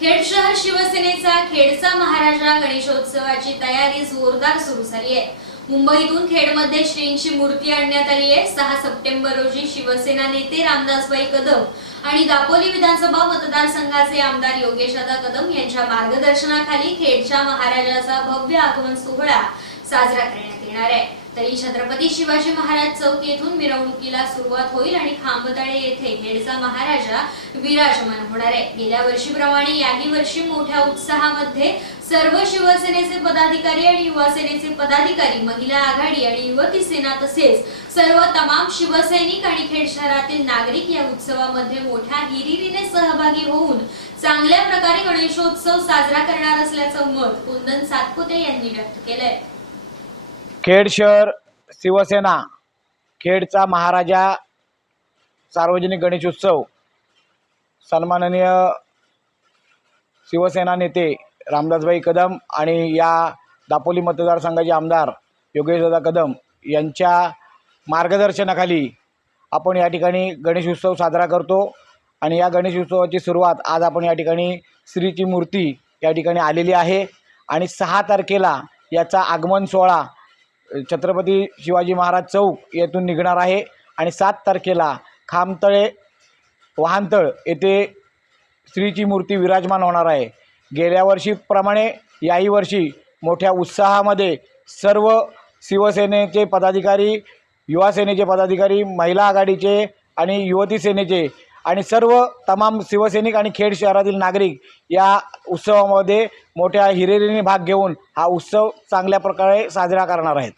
खेड शहर शिवसेनेचा खेडचा महाराजा गणेशोत्सवाची तयारी जोरदार सुरू झाली आहे. मुंबईतून खेडमध्ये श्रींची मूर्ती आणण्यात आली आहे. सहा सप्टेंबर रोजी शिवसेना नेते रामदासबाई कदम आणि दापोली विधानसभा मतदारसंघाचे आमदार योगेशदा कदम यांच्या मार्गदर्शनाखाली खेडच्या महाराजाचा भव्य आगमन सोहळा साजरा करण्यात येणार आहे. तरी छत्रपती शिवाजी महाराज चौक येथून मिरवणुकीला सुरुवात होईल आणि खांबतळे येथे हेडचा महाराजा विराजमान होणार आहे. गेल्या वर्षीप्रमाणे याही वर्षी मोठ्या उत्साहामध्ये सर्व शिवसेनेचे पदाधिकारी आणि युवा सेनेचे पदाधिकारी महिला आघाडी आणि युवती सेना तसेच सर्व तमाम शिवसैनिक आणि खेड शहरातील नागरिक या उत्सवामध्ये मोठ्या हिरिरीने सहभागी होऊन चांगल्या प्रकारे गणेशोत्सव साजरा करणार असल्याचं मत कुंदन सातपुते यांनी व्यक्त केलंय. खेड शहर शिवसेना खेडचा महाराजा सार्वजनिक गणेशोत्सव सन्माननीय शिवसेना नेते रामदासभाई कदम आणि या दापोली मतदारसंघाचे आमदार योगेशदादा कदम यांच्या मार्गदर्शनाखाली आपण या ठिकाणी गणेश उत्सव साजरा करतो आणि या गणेश उत्सवाची सुरुवात आज आपण या ठिकाणी श्रीची मूर्ती या ठिकाणी आलेली आहे आणि सहा तारखेला याचा आगमन सोहळा छत्रपती शिवाजी महाराज चौक येथून निघणार आहे. आणि सात तारखेला खामतळे वाहनतळ येथे स्त्रीची मूर्ती विराजमान होणार आहे. गेल्या वर्षीप्रमाणे याही वर्षी मोठ्या उत्साहामध्ये सर्व शिवसेनेचे पदाधिकारी युवा सेनेचे पदाधिकारी महिला आघाडीचे आणि युवती सेनेचे आणि सर्व तमाम शिवसैनिक आणि खेड शहरातील नागरिक या उत्सवामध्ये मोठ्या हिरेरीने भाग घेऊन हा उत्सव चांगल्या प्रकारे साजरा करणार आहेत.